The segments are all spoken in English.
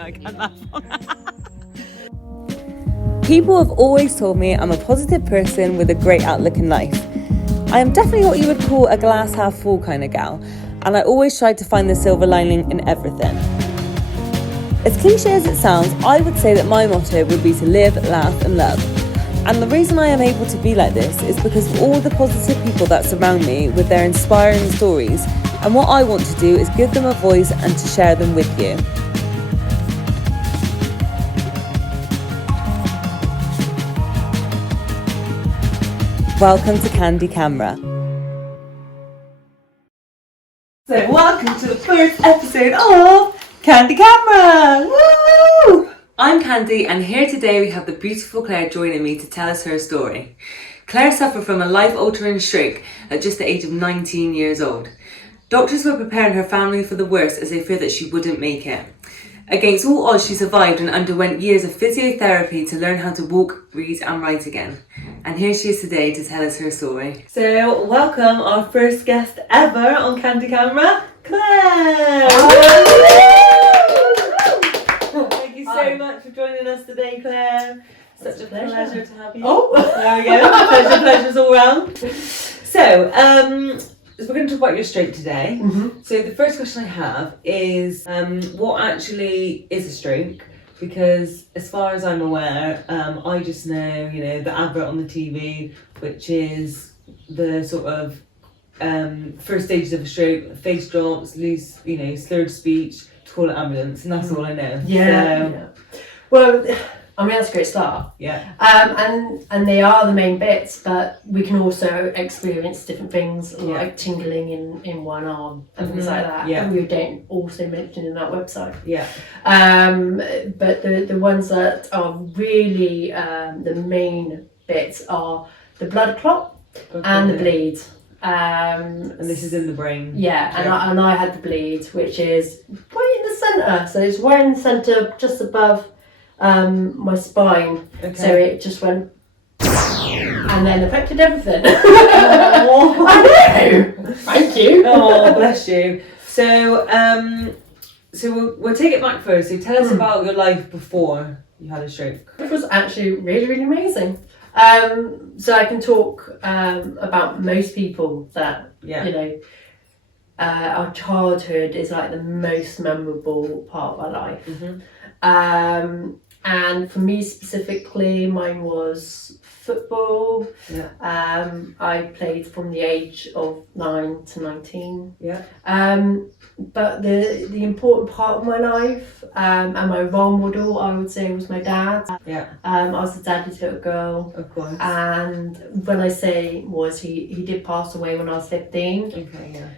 No, I can't laugh. People have always told me I'm a positive person with a great outlook in life. I am definitely what you would call a glass half full kind of gal, and I always try to find the silver lining in everything. As cliche as it sounds, I would say that my motto would be to live, laugh and love. And the reason I am able to be like this is because of all the positive people that surround me with their inspiring stories, and what I want to do is give them a voice and to share them with you. Welcome to Kandy Kamera. So welcome to the first episode of Kandy Kamera! Woo! I'm Kandy, and here today we have the beautiful Claire joining me to tell us her story. Claire suffered from a life-altering stroke at just the age of 19 years old. Doctors were preparing her family for the worst as they feared that she wouldn't make it. Against all odds, she survived and underwent years of physiotherapy to learn how to walk, read and write again. And here she is today to tell us her story. So, welcome our first guest ever on Kandy Kamera, Claire! Thank you so much for joining us today, Claire. Such a pleasure to have you. Oh, there we go. Pleasure's all round. So, we're going to talk about your stroke today. Mm-hmm. So the first question I have is, what actually is a stroke? Because as far as I'm aware, I just know, the advert on the TV, which is the sort of first stages of a stroke, face drops, loose, slurred speech, to call it ambulance, and that's all I know. Yeah. Well, I mean, that's a great start. Yeah. And they are the main bits, but we can also experience different things like tingling in one arm and things like that. Yeah. And we don't also mention in that website. Yeah. But the ones that are really the main bits are the blood clot and the bleed. And this is in the brain. Yeah, and I had the bleed, which is right in the centre. So it's right in the centre, just above my spine. Okay. So it just went and then affected everything. Oh. I know. Thank you. Oh, bless you. So we'll take it back first. So tell us about your life before you had a stroke. It was actually really, really amazing. So I can talk about most people that our childhood is like the most memorable part of our life. Mm-hmm. And for me specifically, mine was football. Yeah. I played from the age of 9 to 19. Yeah. But the important part of my life and my role model, I would say, was my dad. Yeah. I was a daddy's little girl. Of course. And when I say was, he did pass away when I was 15. Okay. Yeah.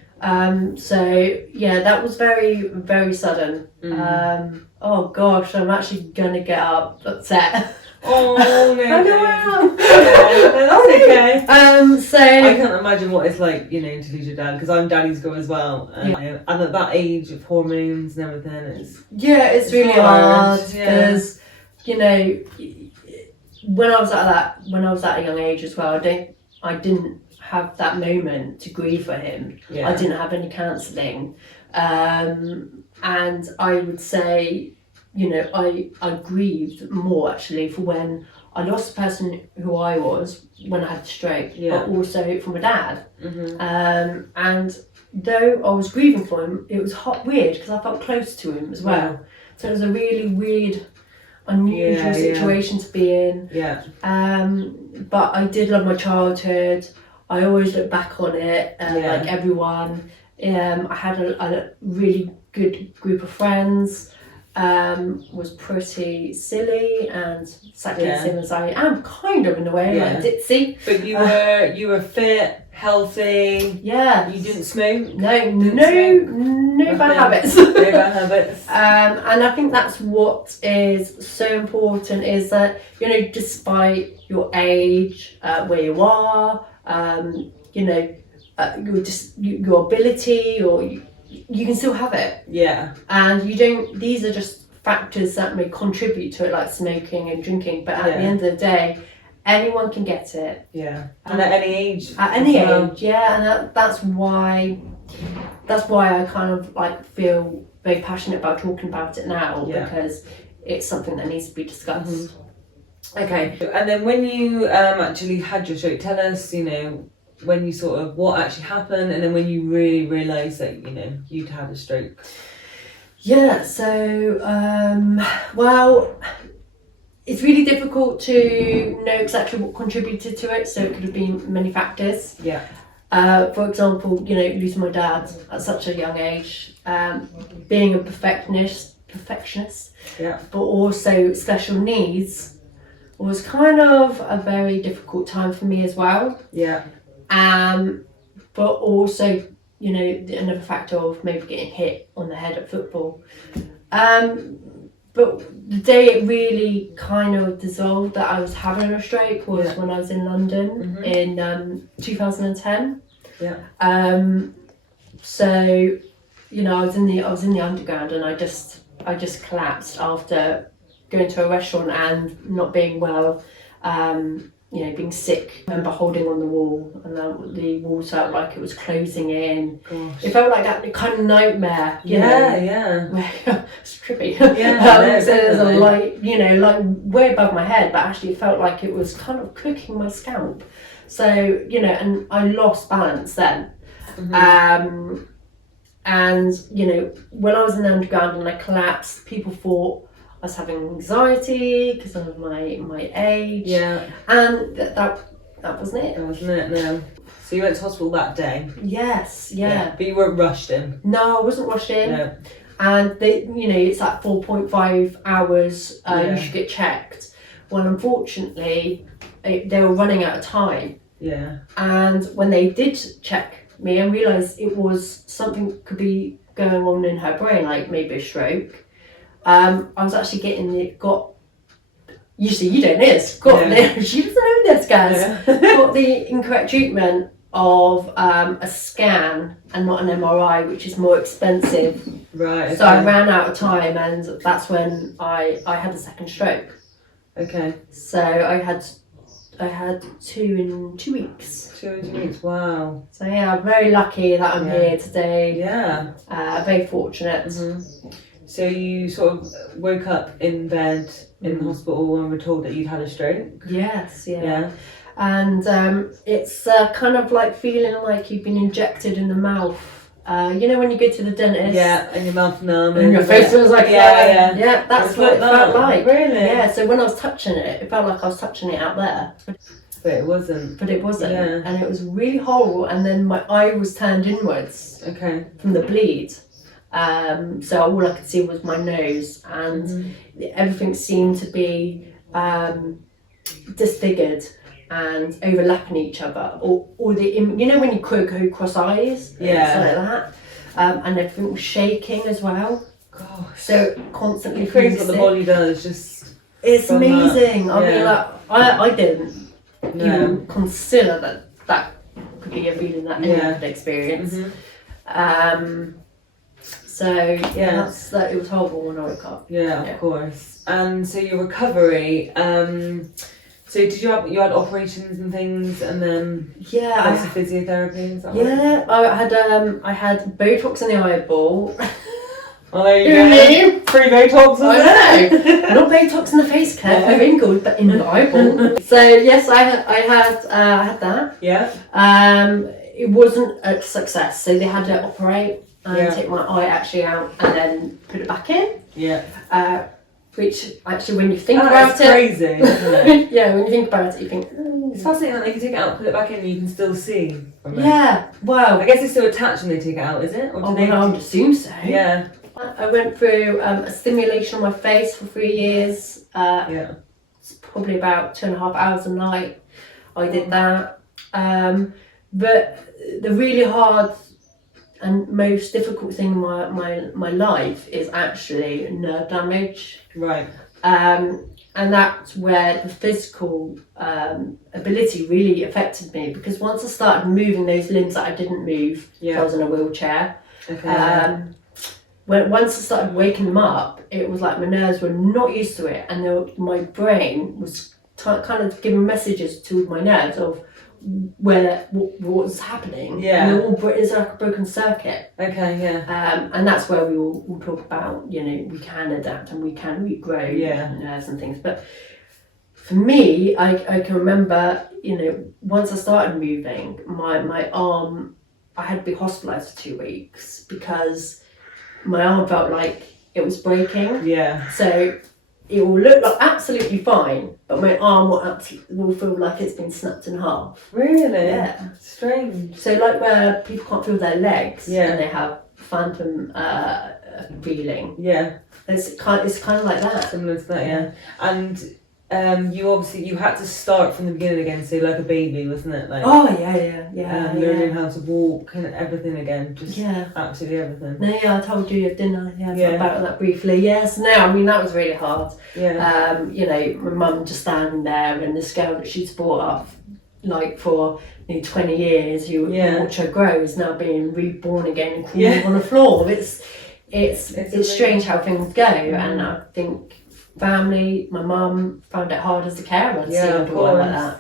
So yeah, that was very, very sudden. Mm. Oh gosh, I'm actually gonna get upset. Oh no! I know I am. Yeah, that's okay. So I can't imagine what it's like, to lose your dad, because I'm daddy's girl as well, and at that age of hormones and everything, it's really hard because when I was at a young age as well, I didn't have that moment to grieve for him. Yeah. I didn't have any counselling, and I would say, I grieved more actually for when I lost the person who I was when I had the stroke, but also for my dad. Mm-hmm. And though I was grieving for him, it was weird because I felt close to him as well. Yeah. So it was a really weird, unusual situation to be in. Yeah. But I did love my childhood. I always look back on it, like everyone. I had a really good group of friends. Was pretty silly and exactly the same as I am, kind of in a way, like ditzy. But you were fit, healthy. Yeah. You didn't smoke. No bad habits. No bad habits. And I think that's what is so important, is that despite your age, where you are, your ability, or you can still have it. Yeah. And these are just factors that may contribute to it, like smoking and drinking, but at the end of the day, anyone can get it. Yeah. And at any age. At any age, yeah. And that's why I kind of like feel very passionate about talking about it now because it's something that needs to be discussed. Okay, and then when you actually had your stroke, tell us, you know, when you sort of, what actually happened, and then when you really realised that, you know, you'd had a stroke. Yeah, so, well, it's really difficult to know exactly what contributed to it, so it could have been many factors. Yeah. For example, you know, losing my dad at such a young age, being a perfectionist, but also special needs was kind of a very difficult time for me as well. Yeah. But also, you know, another factor of maybe getting hit on the head at football. But the day it really kind of dissolved that I was having a stroke was when I was in London in 2010. Yeah. So, you know, I was in the underground, and I just collapsed after going to a restaurant and not being well. You know, being sick. I remember holding on the wall, and the wall felt like it was closing in. Gosh. It felt like that kind of nightmare. It's trippy. So there's a light, you know, like way above my head, but actually it felt like it was kind of cooking my scalp. So, you know, and I lost balance then. And, you know, when I was in the underground and I collapsed, people thought I was having anxiety because of my age. Yeah. And that wasn't it. That wasn't it, no. So you went to hospital that day? Yes, yeah. But you weren't rushed in? No, I wasn't rushed in. No. And they, you know, it's like 4.5 hours you should get checked. Well, unfortunately, they were running out of time. Yeah. And when they did check me and realised it was something could be going on in her brain, like maybe a stroke, I was actually usually you don't know this, she doesn't know this, guys. Got the incorrect treatment of a scan and not an MRI, which is more expensive. Right. Okay. So I ran out of time, and that's when I had a second stroke. Okay. So I had 2 in 2 weeks. 2 in 2 weeks, wow. So yeah, I'm very lucky that I'm here today. Yeah. Very fortunate. So you sort of woke up in bed in the hospital and were told that you'd had a stroke? Yes, yeah. And it's kind of like feeling like you've been injected in the mouth. You know when you go to the dentist? Yeah, and your mouth numb. And your face feels like yeah, that's what it felt like. Really? Yeah, so when I was touching it, it felt like I was touching it out there. But it wasn't. Yeah. And it was really horrible, and then my eye was turned inwards from the bleed. So all I could see was my nose, and everything seemed to be disfigured and overlapping each other, or the, you know when you go cross eyes, something like that, and everything was shaking as well. Gosh. So constantly. It's crazy what the body does. It's amazing. I mean, like I didn't even consider that could be a feeling that anyone could experience. So it was horrible when I woke up. Yeah, of course. And so your recovery. So did you had operations and things, and then lots of physiotherapy? Is that right? I had Botox in the eyeball. Oh, there you go. Free Botox. I know. Not Botox in the face, Claire. No wrinkles, but in the eyeball. So yes, I had that. Yeah. It wasn't a success, so they had to operate and take my eye actually out and then put it back in. Yeah. Which actually, when you think about it, crazy, isn't it? Yeah, when you think about it, you think it's fascinating that they can take it out, put it back in, and you can still see from it. Yeah. Well, I guess it's still attached when they take it out, is it? Or do I would assume so. Yeah. I went through a stimulation on my face for 3 years. It's probably about 2.5 hours a night. I did that. But the really hard and most difficult thing in my life is actually nerve damage. Right. And that's where the physical ability really affected me, because once I started moving those limbs that I didn't move, I was in a wheelchair. Okay. Once I started waking them up, it was like my nerves were not used to it, and my brain was kind of giving messages to my nerves of what's happening. Yeah. And it's like a broken circuit. Okay, yeah. And that's where we all talk about, we can adapt and we can regrow nerves and things. But for me, I can remember, once I started moving, my arm, I had to be hospitalised for 2 weeks because my arm felt like it was breaking. Yeah. So it will look like absolutely fine, but my arm will feel like it's been snapped in half. Really? Yeah. Strange. So like where people can't feel their legs Yeah. and they have phantom feeling. Yeah. It's kind of like that. Similar to that, yeah. And you had to start from the beginning again, so like a baby, wasn't it? Like, learning how to walk and everything again, just absolutely everything. No, I told you, didn't I? Yeah. About that briefly. Yes, no, I mean that was really hard. Yeah. My mum just standing there and this girl that she's brought up like for 20 years, you watch her grow, is now being reborn again and crawling on the floor. It's strange how things go, and I think family, my mum found it hard as a carer to see her daughter like that.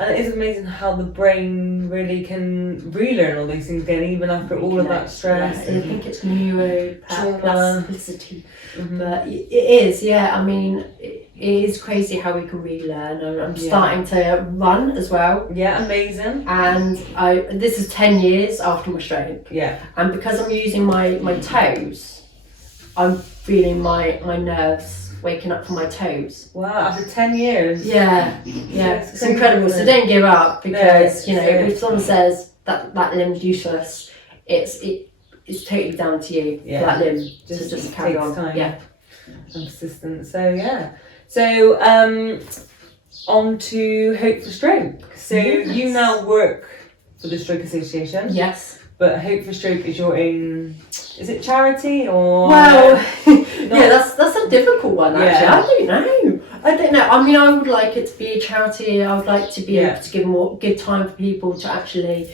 And it is amazing how the brain really can relearn all these things again, even after all of that stress. I think it's neuroplasticity. But it is, I mean, it is crazy how we can relearn. And I'm starting to run as well. Yeah, amazing. And this is 10 years after my stroke. Yeah. And because I'm using my toes, I'm feeling my nerves waking up from my toes. Wow, after 10 years? Yeah, it's incredible. So don't give up, because if someone says that limb's useless, it's totally down to you for that limb to just carry on. Time. Yeah, consistent. So on to Hope for Stroke. So you now work for the Stroke Association. Yes. But Hope for Stroke is your own. Is it charity or? Well, that's a difficult one actually. I don't know. I mean, I would like it to be a charity. I would like to be able to give time for people to actually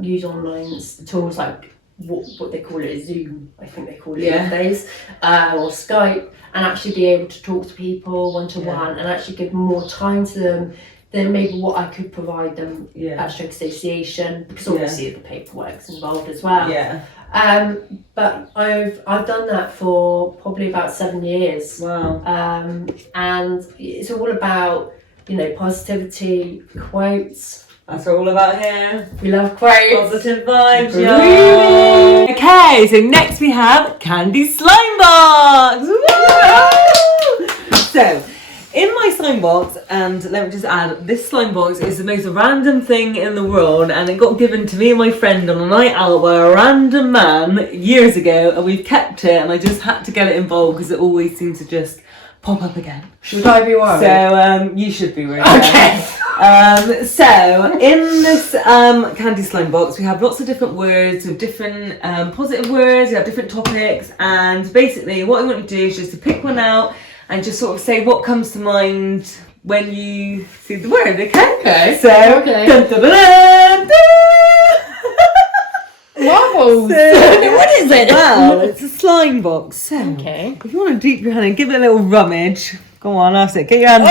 use online tools like what they call it, Zoom. I think they call it these days, or Skype, and actually be able to talk to people one-to-one and actually give more time to them than maybe what I could provide them at Stroke Association, because obviously the paperwork's involved as well. Yeah. But I've done that for probably about 7 years. Wow. And it's all about positivity, quotes. That's what we're all about here. We love quotes. Positive vibes, y'all. Okay, so next we have Kandy Slime Box. Woo! So, in my slime box, and let me just add, this slime box is the most random thing in the world, and it got given to me and my friend on a night out by a random man years ago, and we've kept it, and I just had to get it involved because it always seems to just pop up again. Should I be worried? So, you should be worried. Okay. So in this Kandy slime box, we have lots of different words with different positive words. We have different topics, and basically what I want you to do is just to pick one out and just sort of say what comes to mind when you see the word. Okay. So. Okay. Dun, dun, dun, dun, dun. Marbles. What is it? Well, it's a slime box. So if you want to dip your hand and give it a little rummage, go on, that's it. Get your hand.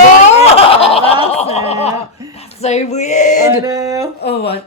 That's so weird. I know. Oh, I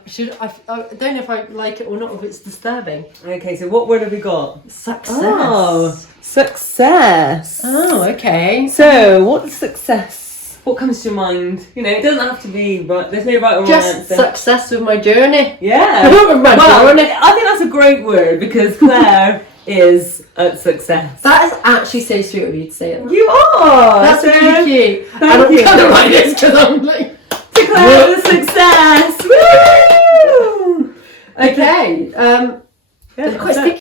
don't know if I like it or not, if it's disturbing. Okay, so what word have we got? Success. Oh, success. Oh, okay. So, what's success? What comes to your mind? It doesn't have to be right. There's no right or wrong Just answer. success with my journey. Yeah. Well, I think that's a great word, because Claire is at success. That is actually so sweet of you to say it. You are. That's really cute. Thank and you. I'm kind of like this because I'm like, Declare the success. Woo! Okay. They're quite sticky.